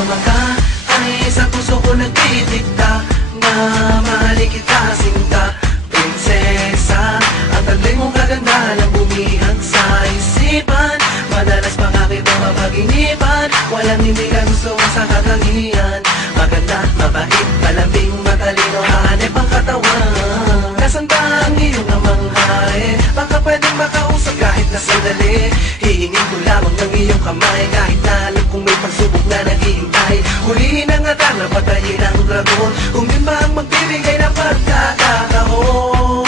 naman ka ay sa puso ko nagdidikta na mahalin kita sinta. Prinsesa, ang taglay mong kagandahan ang bumihag sa isipan. Madalas pa nga kitang mapag-inipan, walang hindi ka gusto sa katangian. Maganda, mabait, malambing, matalino, hanep ang katawan. Nasaan ba ang iyong namanghay? Baka pwedeng makausap kahit na sandali. Hihingin ko lamang ng iyong kamay, kahit na alam kong may pagsubok na naghihintay. Hulihin ang atar na patayin ang dragon, kung yun ba ang magbibigay ng pagkakataon.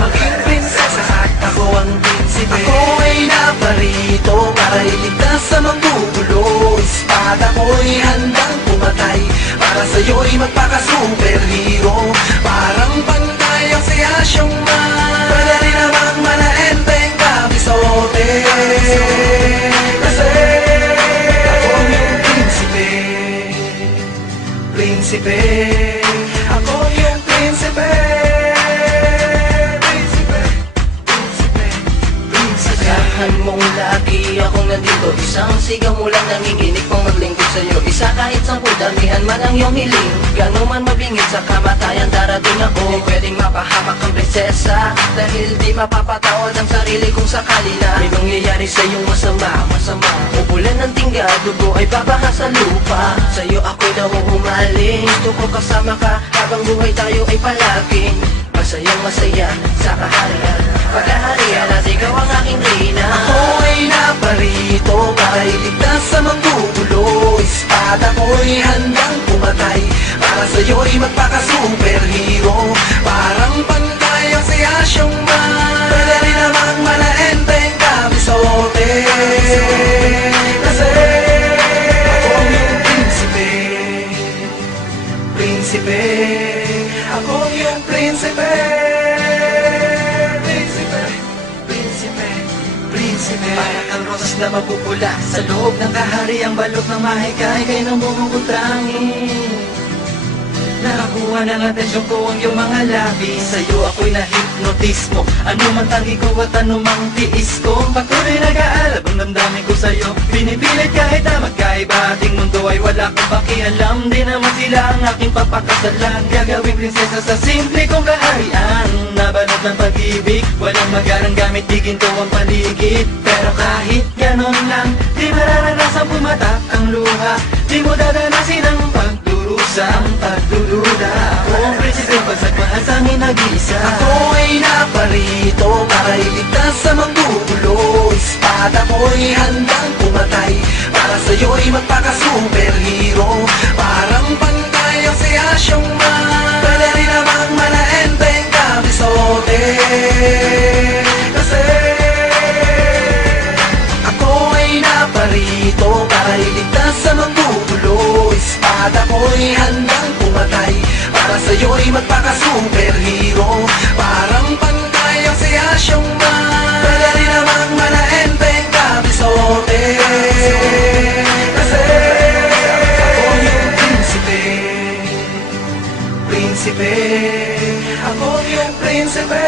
Maging prinsesa at ako ang prinsipe. Ako ay naparito para iligtas sa manggugulo. Espada ko'y handang pumatay, para sa'yo'y magpaka-superhero. Parang pantay ang saya siyang man, pwede rin namang malaenteng kapisote. Kasi ako yung prinsipe. Prinsipe, ako yung prinsipe. Asahan mong lagi akong nandito, isang sigaw mo lang nanginginig pang maglingkod sa'yo. Isa kahit 10, damihan man ang iyong hiling. Gano'n man mabingit sa kamatayan, darating ako. Di pwedeng mapahamak ang prinsesa, dahil di mapapataon ang sarili kong sakali na may mangyayari sa iyong masama. Upulan ng tingga, dugo ay babaha sa lupa. Sa'yo ako'y nahuhumaling, gusto ko kasama ka habang buhay tayo ay palaging masayang masaya sa kaharian. Pagkaharian at ikaw ang aking reyna. Ako ay naparito para iligtas sa manggugulo. Espada ko'y handang pumatay, para sa'yo'y magpaka-superhero. Parang pantay ang saya siyang man, pwede rin namang malaenteng kapisote. Kasi ako yung prinsipe. Prinsipe, ako yung prinsipe. Para kang rosas na mapupula sa loob ng kahariang balot ng mahikay kay nang bumubutangin. Nakakuha ng atensyon ko ang iyong mga labi. Sa'yo ako'y na-hypnotismo, ano man tangi ko at ano mang tiis ko. Patuloy nag-aalab ang damdamin ko sa'yo, pinipilit kahit na magkaiba ating mundo ay wala kang pakialam. Di naman sila ang aking papakasalan, gagawing prinsesa sa simple kong kaharian. Nabalot ng pag-ibig, walang magarang gamit, di ginto ang paligid. Pero kahit ganon lang, di mararanasan pumatak ang luha. Di mo dadanasin ang pagdurusa, ang pagdududa. Ako ang prinsipe, pagsagmaan sa amin nag-iisa. Ako ay naparito para iligtas sa manggugulo. Espada ko'y handang pumatay, para sa'yo'y magpaka-superhero. Parang pantay ang saya siyang man, pwede rin namang malaenteng kapisote. Kasi ako ay naparito para iligtas sa manggugulo. Espada ko'y handang pumatay, para sa'yo'y magpaka-superhero. Parang pantay ang saya siyang man, pwede rin namang malaenteng kapisote. Kasi ako yung prinsipe. Prinsipe, ako yung prinsipe.